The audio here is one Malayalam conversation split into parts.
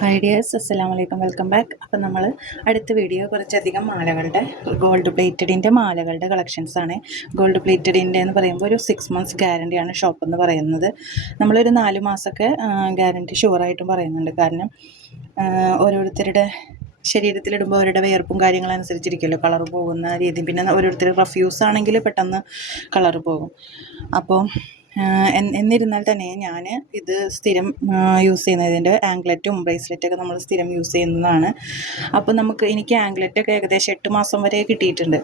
ഹായ് ഡിയേഴ്സ് അസ്സാം വലൈക്കും വെൽക്കം ബാക്ക് അപ്പം നമ്മൾ അടുത്ത വീഡിയോ കുറച്ചധികം മാലകളുടെ ഗോൾഡ് പ്ലേറ്റഡിന്റെ മാലകളുടെ കളക്ഷൻസ് ആണ്. ഗോൾഡ് പ്ലേറ്റഡിന്റെ എന്ന് പറയുമ്പോൾ ഒരു സിക്സ് മന്ത്സ് ഗ്യാരണ്ടിയാണ് ഷോപ്പ് എന്ന് പറയുന്നത്. നമ്മളൊരു നാല് മാസമൊക്കെ ഗ്യാരണ്ടി ഷുവറായിട്ടും പറയുന്നുണ്ട്. കാരണം ഓരോരുത്തരുടെ ശരീരത്തിലിടുമ്പോൾ അവരുടെ വിയർപ്പും കാര്യങ്ങളനുസരിച്ചിരിക്കുമല്ലോ കളർ പോകുന്ന രീതി. പിന്നെ ഓരോരുത്തർ റഫ്യൂസ് ആണെങ്കിൽ പെട്ടെന്ന് കളർ പോകും. അപ്പോൾ എന്നിരുന്നാൽ തന്നെ ഞാൻ ഇത് സ്ഥിരം യൂസ് ചെയ്യുന്നതിന്റെ ആംഗ്ലറ്റും ബ്രേസ്ലെറ്റൊക്കെ നമ്മൾ സ്ഥിരം യൂസ് ചെയ്യുന്നതാണ്. അപ്പോൾ നമുക്ക് എനിക്ക് ആംഗ്ലറ്റൊക്കെ ഏകദേശം എട്ട് മാസം വരെ കിട്ടിയിട്ടുണ്ട്.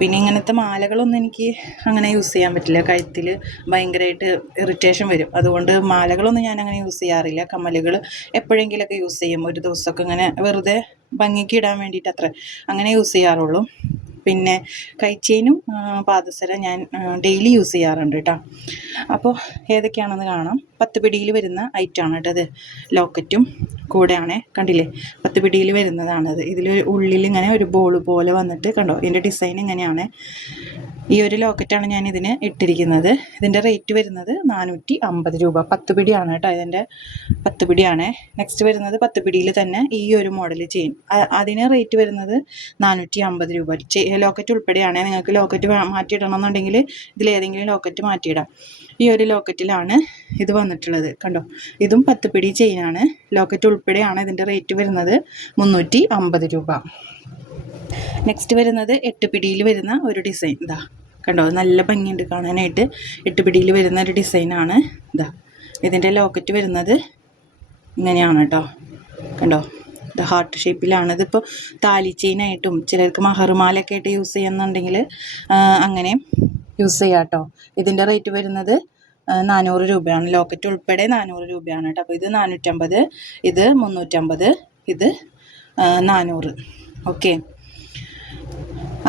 പിന്നെ ഇങ്ങനത്തെ മാലകളൊന്നും എനിക്ക് അങ്ങനെ യൂസ് ചെയ്യാൻ പറ്റില്ല. കഴുത്തിൽ ഭയങ്കരമായിട്ട് ഇറിറ്റേഷൻ വരും. അതുകൊണ്ട് മാലകളൊന്നും ഞാൻ അങ്ങനെ യൂസ് ചെയ്യാറില്ല. കമ്മലുകൾ എപ്പോഴെങ്കിലൊക്കെ യൂസ് ചെയ്യും. ഒരു ദിവസമൊക്കെ ഇങ്ങനെ വെറുതെ ഭംഗിക്ക് ഇടാൻ വേണ്ടിയിട്ട് അത്ര അങ്ങനെ യൂസ് ചെയ്യാറുള്ളൂ. പിന്നെ കൈച്ചെയിനും പാദസര ഞാൻ ഡെയിലി യൂസ് ചെയ്യാറുണ്ട് കേട്ടോ അപ്പോൾ ഏതൊക്കെയാണെന്ന് കാണാം. പത്ത് പിടിയിൽ വരുന്ന ഐറ്റമാണ് കേട്ടോ ഇത്. ലോക്കറ്റും കൂടെയാണ്. കണ്ടില്ലേ? പത്ത് പിടിയിൽ വരുന്നതാണത്. ഇതിൽ ഉള്ളിൽ ഇങ്ങനെ ഒരു ബോൾ പോലെ വന്നിട്ട് കണ്ടോ? ഇതിന്റെ ഡിസൈൻ ഇങ്ങനെയാണ് ഈ ഒരു ലോക്കറ്റാണ് ഞാൻ ഇതിന് ഇട്ടിരിക്കുന്നത്. ഇതിന്റെ റേറ്റ് വരുന്നത് നാനൂറ്റി അമ്പത് രൂപ. പത്ത് പിടിയാണ് കേട്ടോ ഇതിന്റെ പത്ത് പിടിയാണ്. നെക്സ്റ്റ് വരുന്നത് പത്ത് പിടിയിൽ തന്നെ ഈ ഒരു മോഡൽ ചെയിൻ അതിന് റേറ്റ് വരുന്നത് നാനൂറ്റി അമ്പത് രൂപ ലോക്കറ്റ് ഉൾപ്പെടെയാണ്. നിങ്ങൾക്ക് ലോക്കറ്റ് മാറ്റിയിടണം എന്നുണ്ടെങ്കിൽ ഇതിലേതെങ്കിലും ലോക്കറ്റ് മാറ്റിയിടാം. ഈ ഒരു ലോക്കറ്റിലാണ് ഇത് വന്നിട്ടുള്ളത്. കണ്ടോ? ഇതും പത്ത് പിടി ചെയിനാണ് ലോക്കറ്റ് ഉൾപ്പെടെയാണ് ഇതിന്റെ റേറ്റ് വരുന്നത് മുന്നൂറ്റി അമ്പത് രൂപ. നെക്സ്റ്റ് വരുന്നത് എട്ട് പിടിയിൽ വരുന്ന ഒരു ഡിസൈൻ ഇതാ കണ്ടോ? നല്ല ഭംഗിയുണ്ട് കാണാനായിട്ട്. എട്ട് പിടിയിൽ വരുന്ന ഒരു ഡിസൈനാണ്. ഇതാ ഇതിന്റെ ലോക്കറ്റ് വരുന്നത് ഇങ്ങനെയാണ് കേട്ടോ കണ്ടോ? ഇത് ഹാർട്ട് ഷേപ്പിലാണ് ഇതിപ്പോൾ താലി ചെയിനായിട്ടും ചിലർക്ക് മഹറുമാലൊക്കെ ആയിട്ട് യൂസ് ചെയ്യുന്നുണ്ടെങ്കിൽ അങ്ങനെ യൂസ് ചെയ്യാം കേട്ടോ ഇതിന്റെ റേറ്റ് വരുന്നത് നാനൂറ് രൂപയാണ്. ലോക്കറ്റ് ഉൾപ്പെടെ നാനൂറ് രൂപയാണ് കേട്ടോ അപ്പോൾ ഇത് നാനൂറ്റമ്പത് ഇത് മുന്നൂറ്റമ്പത് ഇത് നാനൂറ്. ഓക്കെ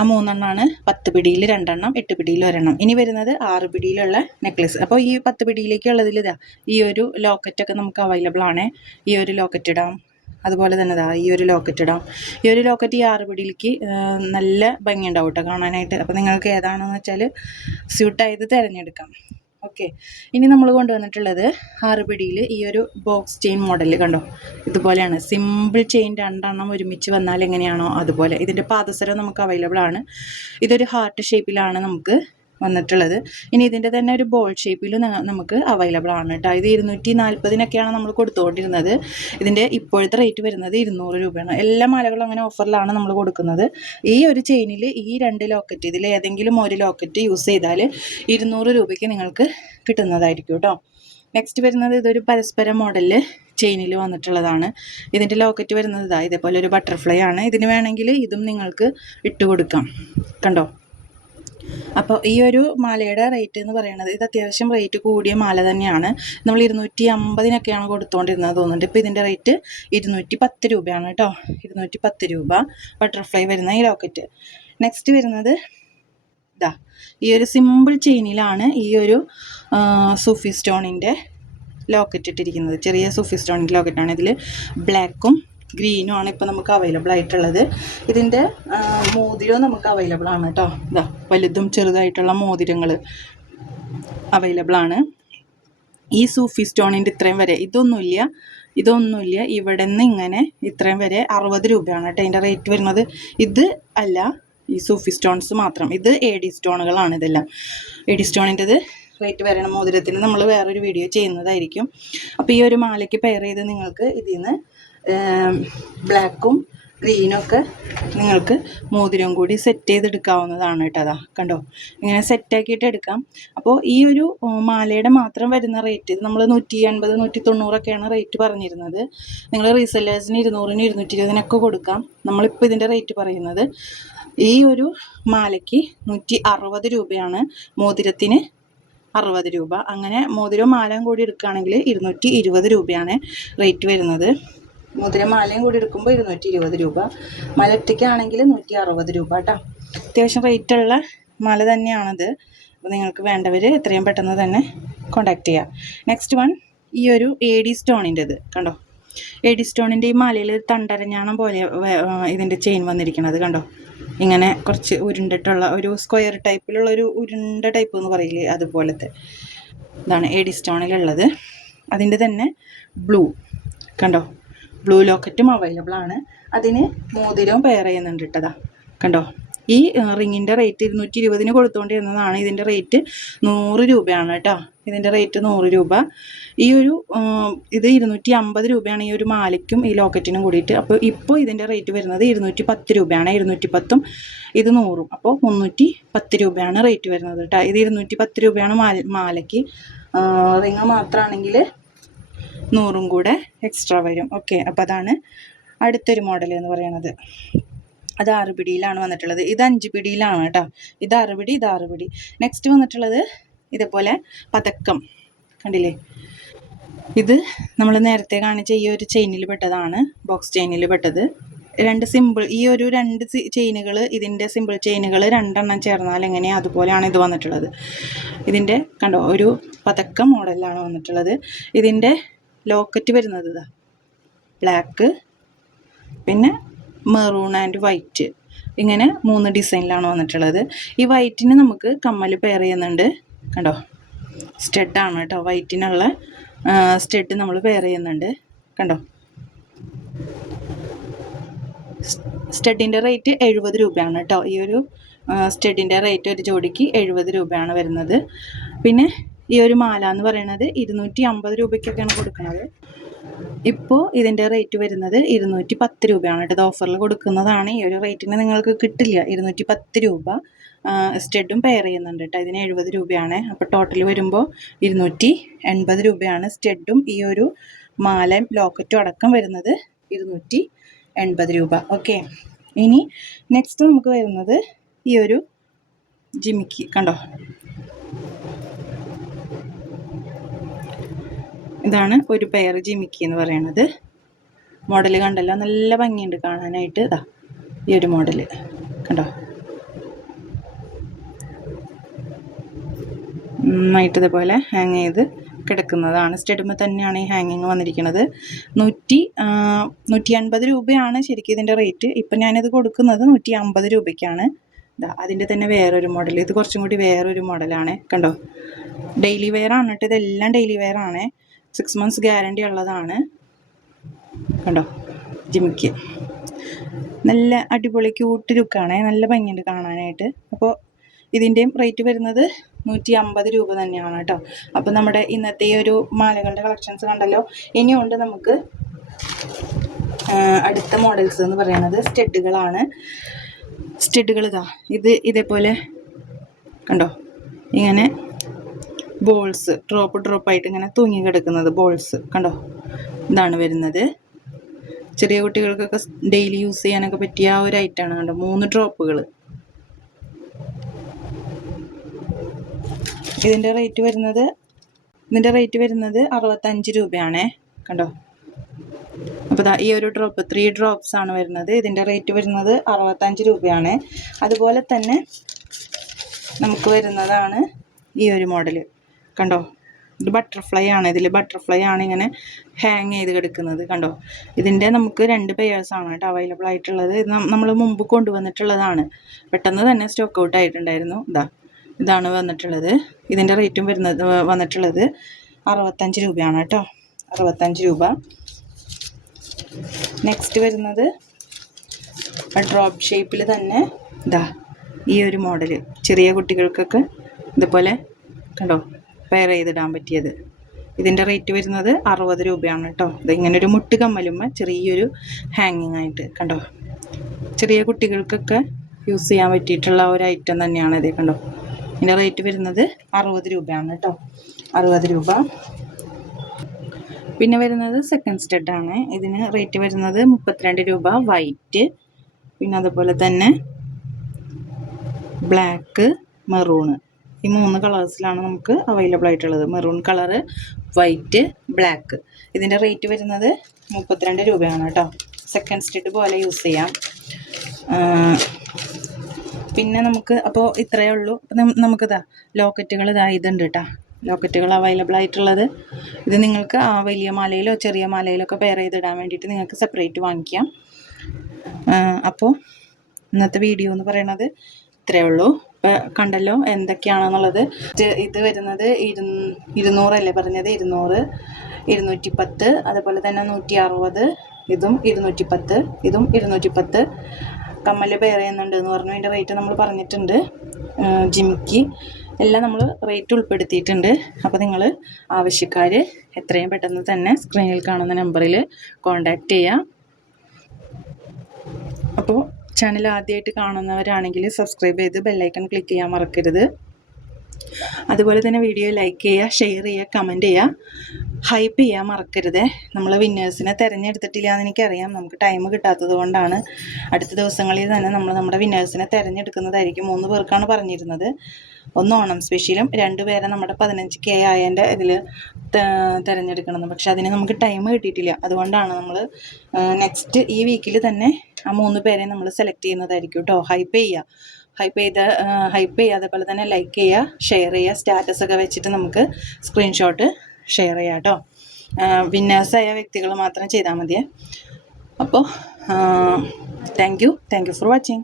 ആ മൂന്നെണ്ണമാണ് പത്ത് പിടിയിൽ രണ്ടെണ്ണം എട്ട് പിടിയിൽ ഒരെണ്ണം. ഇനി വരുന്നത് ആറ് പിടിയിലുള്ള നെക്ലസ് അപ്പോൾ ഈ പത്ത് പിടിയിലേക്കുള്ളതിൽ ഇതാ ഈ ഒരു ലോക്കറ്റൊക്കെ നമുക്ക് അവൈലബിൾ ആണ്. ഈ ഒരു ലോക്കറ്റ് ഇടാം. അതുപോലെ തന്നെ ഇതാ ഈ ഒരു ലോക്കറ്റ് ഇടാം. ഈ ഒരു ലോക്കറ്റ് ഈ ആറ് പിടിയിലേക്ക് നല്ല ഭംഗിയുണ്ടാവും കേട്ടോ കാണാനായിട്ട്. അപ്പോൾ നിങ്ങൾക്ക് ഏതാണെന്ന് വെച്ചാൽ സ്യൂട്ടായത് തിരഞ്ഞെടുക്കാം. ഓക്കെ ഇനി നമ്മൾ കൊണ്ടുവന്നിട്ടുള്ളത് ആറ് പിടിയിൽ ഈ ഒരു ബോക്സ് ചെയിൻ മോഡൽ കണ്ടോ? ഇതുപോലെയാണ്. സിമ്പിൾ ചെയിൻ രണ്ടെണ്ണം ഒരുമിച്ച് വന്നാൽ എങ്ങനെയാണോ അതുപോലെ. ഇതിന്റെ പാദസരം നമുക്ക് അവൈലബിൾ ആണ്. ഇതൊരു ഹാർട്ട് ഷേപ്പിലാണ് നമുക്ക് വന്നിട്ടുള്ളത്. ഇനി ഇതിന്റെ തന്നെ ഒരു ബോൾ ഷേപ്പിൽ നമുക്ക് അവൈലബിൾ ആണ് കേട്ടോ ഇത് ഇരുന്നൂറ്റി നാൽപ്പതിനൊക്കെയാണ് നമ്മൾ കൊടുത്തുകൊണ്ടിരുന്നത് ഇതിന്റെ ഇപ്പോഴത്തെ റേറ്റ് വരുന്നത് ഇരുന്നൂറ് രൂപയാണ്. എല്ലാ മാലകളും അങ്ങനെ ഓഫറിലാണ് നമ്മൾ കൊടുക്കുന്നത്. ഈ ഒരു ചെയിനിൽ ഈ രണ്ട് ലോക്കറ്റ് ഇതിൽ ഏതെങ്കിലും ഒരു ലോക്കറ്റ് യൂസ് ചെയ്താൽ ഇരുന്നൂറ് രൂപയ്ക്ക് നിങ്ങൾക്ക് കിട്ടുന്നതായിരിക്കും കേട്ടോ നെക്സ്റ്റ് വരുന്നത് ഇതൊരു പരസ്പര മോഡലിൽ ചെയിനിൽ വന്നിട്ടുള്ളതാണ്. ഇതിന്റെ ലോക്കറ്റ് വരുന്നത് ഇതാ ഇതേപോലെ ഒരു ബട്ടർഫ്ലൈ ആണ്. ഇതിന് വേണമെങ്കിൽ ഇതും നിങ്ങൾക്ക് ഇട്ട് കൊടുക്കാം. കണ്ടോ? അപ്പോൾ ഈ ഒരു മാലയുടെ റേറ്റ് എന്ന് പറയുന്നത് ഇത് അത്യാവശ്യം റേറ്റ് കൂടിയ മാല തന്നെയാണ്. നമ്മൾ ഇരുന്നൂറ്റി അമ്പതിനൊക്കെയാണ് കൊടുത്തുകൊണ്ടിരുന്നത് തോന്നുന്നുണ്ട്. ഇപ്പോൾ ഇതിന്റെ റേറ്റ് ഇരുന്നൂറ്റി പത്ത് രൂപയാണ് കേട്ടോ. ഇരുന്നൂറ്റി പത്ത് രൂപ ബട്ടർഫ്ലൈ വരുന്ന ഈ ലോക്കറ്റ് നെക്സ്റ്റ് വരുന്നത് ഇതാ ഈ ഒരു സിമ്പിൾ ചെയിനിലാണ് ഈ ഒരു സൂഫി സ്റ്റോണിന്റെ ലോക്കറ്റ് ഇട്ടിരിക്കുന്നത്. ചെറിയ സൂഫി സ്റ്റോണിന്റെ ലോക്കറ്റാണ് ഇതിൽ ബ്ലാക്കും ഗ്രീനും ആണ് ഇപ്പോൾ നമുക്ക് അവൈലബിൾ ആയിട്ടുള്ളത്. ഇതിന്റെ മോതിരവും നമുക്ക് അവൈലബിൾ ആണ് കേട്ടോ ഇതാ വലുതും ചെറുതായിട്ടുള്ള മോതിരങ്ങൾ അവൈലബിൾ ആണ്. ഈ സൂഫി സ്റ്റോണിന്റെ ഇത്രയും വരെ ഇതൊന്നുമില്ല. ഇതൊന്നുമില്ല. ഇവിടെ നിന്ന് ഇങ്ങനെ ഇത്രയും വരെ അറുപത് രൂപയാണ് കേട്ടോ അതിന്റെ റേറ്റ് വരുന്നത്. ഇത് അല്ല ഈ സൂഫി സ്റ്റോൺസ് മാത്രം. ഇത് എ ഡി സ്റ്റോണുകളാണ് ഇതെല്ലാം. എ ഡി സ്റ്റോണിന്റെത് റേറ്റ് വരണ മോതിരത്തിന് നമ്മൾ വേറൊരു വീഡിയോ ചെയ്യുന്നതായിരിക്കും. അപ്പോൾ ഈ ഒരു മാലയ്ക്ക് പെയർ ചെയ്ത് നിങ്ങൾക്ക് ഇതിൽ നിന്ന് ബ്ലാക്കും ഒക്കെ നിങ്ങൾക്ക് മോതിരം കൂടി സെറ്റ് ചെയ്തെടുക്കാവുന്നതാണ് കേട്ടോ അതാ. കണ്ടോ? ഇങ്ങനെ സെറ്റാക്കിയിട്ട് എടുക്കാം. അപ്പോൾ ഈ ഒരു മാലയുടെ മാത്രം വരുന്ന റേറ്റ് നമ്മൾ നൂറ്റി അൻപത് നൂറ്റി തൊണ്ണൂറൊക്കെയാണ് റേറ്റ് പറഞ്ഞിരുന്നത്. നിങ്ങൾ റീസെല്ലേഴ്സിന് ഇരുന്നൂറിന് ഇരുന്നൂറ്റി ഇരുപതിനൊക്കെ കൊടുക്കാം. നമ്മളിപ്പോൾ ഇതിന്റെ റേറ്റ് പറയുന്നത് ഈ ഒരു മാലയ്ക്ക് നൂറ്റി അറുപത് രൂപയാണ്. മോതിരത്തിന് അറുപത് രൂപ. അങ്ങനെ മോതിരവും മാലയും കൂടി എടുക്കുകയാണെങ്കിൽ ഇരുന്നൂറ്റി ഇരുപത് രൂപയാണ് റേറ്റ് വരുന്നത്. മോതിരം മാലയും കൂടി എടുക്കുമ്പോൾ ഇരുന്നൂറ്റി ഇരുപത് രൂപ. മലട്ടിക്കാണെങ്കിൽ നൂറ്റി അറുപത് രൂപ കേട്ടോ അത്യാവശ്യം റേറ്റുള്ള മാല തന്നെയാണിത്. അപ്പോൾ നിങ്ങൾക്ക് വേണ്ടവർ എത്രയും പെട്ടെന്ന് തന്നെ കോണ്ടാക്ട് ചെയ്യാം. നെക്സ്റ്റ് വൺ ഈ ഒരു എ ഡി സ്റ്റോണിന്റെത് കണ്ടോ? എ ഡി സ്റ്റോണിന്റെ ഈ മലയിൽ തണ്ടരഞ്ഞാണം പോലെ ഇതിന്റെ ചെയിൻ വന്നിരിക്കുന്നത് കണ്ടോ? ഇങ്ങനെ കുറച്ച് ഉരുണ്ടിട്ടുള്ള ഒരു സ്ക്വയർ ടൈപ്പിലുള്ള ഒരു ഉരുണ്ട ടൈപ്പ് എന്ന് പറയില്ലേ അതുപോലത്തെ. ഇതാണ് എ ഡി സ്റ്റോണിലുള്ളത്. അതിന്റെ തന്നെ ബ്ലൂ. കണ്ടോ? ബ്ലൂ ലോക്കറ്റും അവൈലബിൾ ആണ്. അതിന് മോതിരവും പെയർ ചെയ്യുന്നുണ്ട് ഇട്ടതാ കണ്ടോ? ഈ റിങ്ങിന്റെ റേറ്റ് ഇരുന്നൂറ്റി ഇരുപതിന് കൊടുത്തുകൊണ്ടിരുന്നതാണ് ഇതിന്റെ റേറ്റ് നൂറ് രൂപയാണ് കേട്ടോ ഇതിന്റെ റേറ്റ് നൂറ് രൂപ. ഈ ഒരു ഇത് ഇരുന്നൂറ്റി അമ്പത് രൂപയാണ് ഈ ഒരു മാലയ്ക്കും ഈ ലോക്കറ്റിനും കൂടിയിട്ട്. അപ്പോൾ ഇപ്പോൾ ഇതിന്റെ റേറ്റ് വരുന്നത് ഇരുന്നൂറ്റി പത്ത് രൂപയാണ്. ഇരുന്നൂറ്റി പത്തും ഇത് നൂറും. അപ്പോൾ മുന്നൂറ്റി പത്ത് രൂപയാണ് റേറ്റ് വരുന്നത് കേട്ടോ ഇത് ഇരുന്നൂറ്റി പത്ത് രൂപയാണ് മാല മാലയ്ക്ക്. റിങ് മാത്രമാണെങ്കിൽ നൂറും കൂടെ എക്സ്ട്രാ വരും. ഓക്കെ അപ്പോൾ അതാണ് അടുത്തൊരു മോഡൽ എന്ന് പറയുന്നത് അത് ആറ് പിടിയിലാണ് വന്നിട്ടുള്ളത്. ഇത് അഞ്ച് പിടിയിലാണ് കേട്ടോ. ഇത് ആറ് പിടി ഇത് ആറ് പിടി. നെക്സ്റ്റ് വന്നിട്ടുള്ളത് ഇതേപോലെ പതക്കം. കണ്ടില്ലേ? ഇത് നമ്മൾ നേരത്തെ കാണിച്ച ഈ ഒരു ചെയിനിൽ പെട്ടതാണ് ബോക്സ് ചെയിനിൽ പെട്ടത്. രണ്ട് സിമ്പിൾ ഈ ഒരു രണ്ട് ചെയിനുകൾ ഇതിന്റെ സിമ്പിൾ ചെയിനുകൾ രണ്ടെണ്ണം ചേർന്നാൽ എങ്ങനെയാണ് അതുപോലെയാണ് ഇത് വന്നിട്ടുള്ളത്. ഇതിന്റെ കണ്ടോ ഒരു പതക്കം മോഡലിലാണ് വന്നിട്ടുള്ളത്. ഇതിന്റെ ലോക്കറ്റ് വരുന്നത് ഇതാ. ബ്ലാക്ക് പിന്നെ മെറൂൺ ആൻഡ് വൈറ്റ് ഇങ്ങനെ മൂന്ന് ഡിസൈനിലാണ് വന്നിട്ടുള്ളത്. ഈ വൈറ്റിന് നമുക്ക് കമ്മൽ പെയർ ചെയ്യുന്നുണ്ട്. കണ്ടോ? സ്റ്റെഡാണ് കേട്ടോ. വൈറ്റിനുള്ള സ്റ്റെഡ് നമ്മൾ പെയർ ചെയ്യുന്നുണ്ട്. കണ്ടോ? സ്റ്റഡിന്റെ റേറ്റ് എഴുപത് രൂപയാണ് കേട്ടോ. ഈ ഒരു സ്റ്റഡിന്റെ റേറ്റ് ഒരു ജോഡിക്ക് എഴുപത് രൂപയാണ് വരുന്നത്. പിന്നെ ഈ ഒരു മാല എന്ന് പറയുന്നത് ഇരുന്നൂറ്റി അമ്പത് രൂപയ്ക്കൊക്കെയാണ് കൊടുക്കുന്നത്. ഇപ്പോൾ ഇതിന്റെ റേറ്റ് വരുന്നത് ഇരുന്നൂറ്റി പത്ത് രൂപയാണ് ഇത് ഓഫറിൽ കൊടുക്കുന്നതാണ്. ഈ ഒരു റേറ്റിന് നിങ്ങൾക്ക് കിട്ടില്ല. ഇരുന്നൂറ്റി പത്ത് രൂപ സ്റ്റെഡും പെയർ ചെയ്യുന്നുണ്ട് കേട്ടോ. ഇതിന് എഴുപത് രൂപയാണ്. അപ്പോൾ ടോട്ടൽ വരുമ്പോൾ ഇരുന്നൂറ്റി എൺപത് രൂപയാണ് സ്റ്റെഡും ഈ ഒരു മാലയും ലോക്കറ്റും അടക്കം വരുന്നത് ഇരുന്നൂറ്റി എൺപത് രൂപ. ഓക്കെ ഇനി നെക്സ്റ്റ് നമുക്ക് വരുന്നത് ഈ ഒരു ജിമിക്ക് കണ്ടോ? ഇതാണ് ഒരു പെയർ ജിമിക്കി എന്ന് പറയുന്നത്. മോഡൽ കണ്ടല്ലോ നല്ല ഭംഗിയുണ്ട് കാണാനായിട്ട്. ഇതാ ഈ ഒരു മോഡൽ കണ്ടോ? നന്നായിട്ട് ഇതേപോലെ ഹാങ് ചെയ്ത് കിടക്കുന്നതാണ്. സ്റ്റെഡുമ്പോൾ തന്നെയാണ് ഈ ഹാങ്ങിങ് വന്നിരിക്കുന്നത്. നൂറ്റി നൂറ്റി അൻപത് രൂപയാണ് ശരിക്കും ഇതിന്റെ റേറ്റ് ഇപ്പം ഞാനിത് കൊടുക്കുന്നത് നൂറ്റി അമ്പത് രൂപയ്ക്കാണ് അതിന്റെ തന്നെ വേറൊരു മോഡൽ ഇത് കുറച്ചും കൂടി വേറൊരു മോഡലാണ് കണ്ടോ? ഡെയിലി വെയർ ആണ് കേട്ടോ ഇതെല്ലാം ഡെയിലി വെയർ ആണ്. സിക്സ് മന്ത്സ് ഗ്യാരണ്ടി ഉള്ളതാണ്. കണ്ടോ? ജിമിക്ക്. നല്ല അടിപൊളി ക്യൂട്ട് ലുക്കാണ് നല്ല ഭംഗിയുണ്ട് കാണാനായിട്ട്. അപ്പോൾ ഇതിന്റെയും റേറ്റ് വരുന്നത് നൂറ്റി അമ്പത് രൂപ തന്നെയാണ് കേട്ടോ. അപ്പോൾ നമ്മുടെ ഇന്നത്തെ ഈ ഒരു മാലകളുടെ കളക്ഷൻസ് കണ്ടല്ലോ. ഇനിയുണ്ട് നമുക്ക് അടുത്ത മോഡൽസ് എന്ന് പറയുന്നത് സ്റ്റെഡുകളാണ്. സ്റ്റെഡുകൾ ഇതാ. ഇത് ഇതേപോലെ കണ്ടോ? ഇങ്ങനെ ബോൾസ് ഡ്രോപ്പ് ഡ്രോപ്പായിട്ട് ഇങ്ങനെ തൂങ്ങി കിടക്കുന്നത് ബോൾസ് കണ്ടോ? ഇതാണ് വരുന്നത്. ചെറിയ കുട്ടികൾക്കൊക്കെ ഡെയിലി യൂസ് ചെയ്യാനൊക്കെ പറ്റിയ ആ ഒരു ഐറ്റമാണ് കണ്ടോ? മൂന്ന് ഡ്രോപ്പുകൾ ഇതിന്റെ റേറ്റ് വരുന്നത് ഇതിന്റെ റേറ്റ് വരുന്നത് അറുപത്തഞ്ച് രൂപയാണേ കണ്ടോ? അപ്പോൾ ഈ ഒരു ഡ്രോപ്പ് ത്രീ ഡ്രോപ്സ് ആണ് വരുന്നത്. ഇതിന്റെ റേറ്റ് വരുന്നത് അറുപത്തഞ്ച് രൂപയാണ്. അതുപോലെ തന്നെ നമുക്ക് വരുന്നതാണ് ഈ ഒരു മോഡൽ കണ്ടോ? ഇത് ബട്ടർഫ്ലൈ ആണ്. ഇതിൽ ബട്ടർഫ്ലൈ ആണ് ഇങ്ങനെ ഹാങ് ചെയ്ത് കിടക്കുന്നത് കണ്ടോ? ഇതിന്റെ നമുക്ക് രണ്ട് പെയേഴ്സാണ് കേട്ടോ അവൈലബിൾ ആയിട്ടുള്ളത്. ഇത് നമ്മൾ മുമ്പ് കൊണ്ടുവന്നിട്ടുള്ളതാണ്. പെട്ടെന്ന് തന്നെ സ്റ്റോക്ക് ഔട്ട് ആയിട്ടുണ്ടായിരുന്നു. ഇതാ ഇതാണ് വന്നിട്ടുള്ളത്. ഇതിന്റെ റേറ്റും വരുന്നത് വന്നിട്ടുള്ളത് അറുപത്തഞ്ച് രൂപയാണ് കേട്ടോ. അറുപത്തഞ്ച് രൂപ. നെക്സ്റ്റ് വരുന്നത് ഡ്രോപ്പ് ഷേപ്പിൽ തന്നെ ഇതാ ഈ ഒരു മോഡൽ ചെറിയ കുട്ടികൾക്കൊക്കെ ഇതുപോലെ കണ്ടോ പെയർ ചെയ്തിടാൻ പറ്റിയത്. ഇതിന്റെ റേറ്റ് വരുന്നത് അറുപത് രൂപയാണ് കേട്ടോ ഇത് ഇങ്ങനെ ഒരു മുട്ട് കമ്മലുമ്മ ചെറിയൊരു ഹാങ്ങിങ് ആയിട്ട് കണ്ടോ? ചെറിയ കുട്ടികൾക്കൊക്കെ യൂസ് ചെയ്യാൻ പറ്റിയിട്ടുള്ള ഒരു ഐറ്റം തന്നെയാണ് ഇത് കണ്ടോ? ഇതിന്റെ റേറ്റ് വരുന്നത് അറുപത് രൂപയാണ് കേട്ടോ അറുപത് രൂപ. പിന്നെ വരുന്നത് സെക്കൻഡ് സ്റ്റഡ് ആണ്. ഇതിന് റേറ്റ് വരുന്നത് മുപ്പത്തിരണ്ട് രൂപ. വൈറ്റ് പിന്നെ അതുപോലെ തന്നെ ബ്ലാക്ക് മെറൂണ് ഈ മൂന്ന് കളേഴ്സിലാണ് നമുക്ക് അവൈലബിൾ ആയിട്ടുള്ളത്. മെറൂൺ കളറ് വൈറ്റ് ബ്ലാക്ക് ഇതിന്റെ റേറ്റ് വരുന്നത് മുപ്പത്തിരണ്ട് രൂപയാണ് കേട്ടോ സെക്കൻഡ് സ്റ്റിഡ് പോലെ യൂസ് ചെയ്യാം. പിന്നെ നമുക്ക് അപ്പോൾ ഇത്രയേ ഉള്ളൂ. നമുക്കിതാ ലോക്കറ്റുകൾ ഇതാ ഇതുണ്ട് കേട്ടോ ലോക്കറ്റുകൾ അവൈലബിൾ ആയിട്ടുള്ളത്. ഇത് നിങ്ങൾക്ക് ആ വലിയ മാലയിലോ ചെറിയ മാലയിലോ ഒക്കെ പെയർ ചെയ്തിടാൻ വേണ്ടിയിട്ട് നിങ്ങൾക്ക് സെപ്പറേറ്റ് വാങ്ങിക്കാം. അപ്പോൾ ഇന്നത്തെ വീഡിയോ എന്ന് പറയുന്നത് ഇത്രയേ ഉള്ളൂ. കണ്ടല്ലോ എന്തൊക്കെയാണെന്നുള്ളത്. ഇത് വരുന്നത് ഇരു ഇരുന്നൂറല്ലേ പറഞ്ഞത്? ഇരുന്നൂറ് ഇരുന്നൂറ്റി പത്ത് അതുപോലെ തന്നെ നൂറ്റി അറുപത് ഇതും ഇരുന്നൂറ്റി പത്ത് ഇതും ഇരുന്നൂറ്റി പത്ത് കമ്മൽ പെയർ ചെയ്യുന്നുണ്ട് എന്ന് പറഞ്ഞു. അതിന്റെ റേറ്റ് നമ്മൾ പറഞ്ഞിട്ടുണ്ട്. ജിമിക്ക്. എല്ലാം നമ്മൾ റേറ്റ് ഉൾപ്പെടുത്തിയിട്ടുണ്ട്. അപ്പോൾ നിങ്ങൾ ആവശ്യക്കാർ എത്രയും പെട്ടെന്ന് തന്നെ സ്ക്രീനിൽ കാണുന്ന നമ്പറിൽ കോൺടാക്റ്റ് ചെയ്യുക അപ്പോൾ ചാനൽ ആദ്യമായിട്ട് കാണുന്നവരാണെങ്കിൽ സബ്സ്ക്രൈബ് ചെയ്ത് ബെല്ലൈക്കൺ ക്ലിക്ക് ചെയ്യാൻ മറക്കരുത്. അതുപോലെ തന്നെ വീഡിയോ ലൈക്ക് ചെയ്യുക ഷെയർ ചെയ്യുക കമന്റ് ചെയ്യുക ഹൈപ്പ് ചെയ്യാൻ മറക്കരുത്. നമ്മൾ വിന്നേഴ്സിനെ തിരഞ്ഞെടുത്തിട്ടില്ല എന്ന് എനിക്കറിയാം. നമുക്ക് ടൈം കിട്ടാത്തത് കൊണ്ടാണ്. അടുത്ത ദിവസങ്ങളിൽ തന്നെ നമ്മൾ നമ്മുടെ വിന്നേഴ്സിനെ തിരഞ്ഞെടുക്കുന്നതായിരിക്കും. മൂന്ന് പേർക്കാണ് പറഞ്ഞിരുന്നത്. ഒന്ന് ഓണം സ്പെഷ്യലും രണ്ട് പേരെ നമ്മുടെ പതിനഞ്ച് കെ ആയതിന്റെ ഇതിൽ തിരഞ്ഞെടുക്കണമെന്ന് പക്ഷെ അതിന് നമുക്ക് ടൈം കിട്ടിയിട്ടില്ല. അതുകൊണ്ടാണ് നമ്മൾ നെക്സ്റ്റ് ഈ വീക്കിൽ തന്നെ ആ മൂന്ന് പേരെ നമ്മൾ സെലക്ട് ചെയ്യുന്നതായിരിക്കും കേട്ടോ ഹൈപ്പ് ചെയ്യുക ഹൈപ്പ് ചെയ്ത ഹൈപ്പ് ചെയ്യുക അതേപോലെ തന്നെ ലൈക്ക് ചെയ്യുക ഷെയർ ചെയ്യുക സ്റ്റാറ്റസ് ഒക്കെ വെച്ചിട്ട് നമുക്ക് സ്ക്രീൻഷോട്ട് ഷെയർ ചെയ്യാം കേട്ടോ വിന്നേഴ്സായ വ്യക്തികൾ മാത്രം ചെയ്താൽ മതിയേ. അപ്പോൾ thank you thank you for watching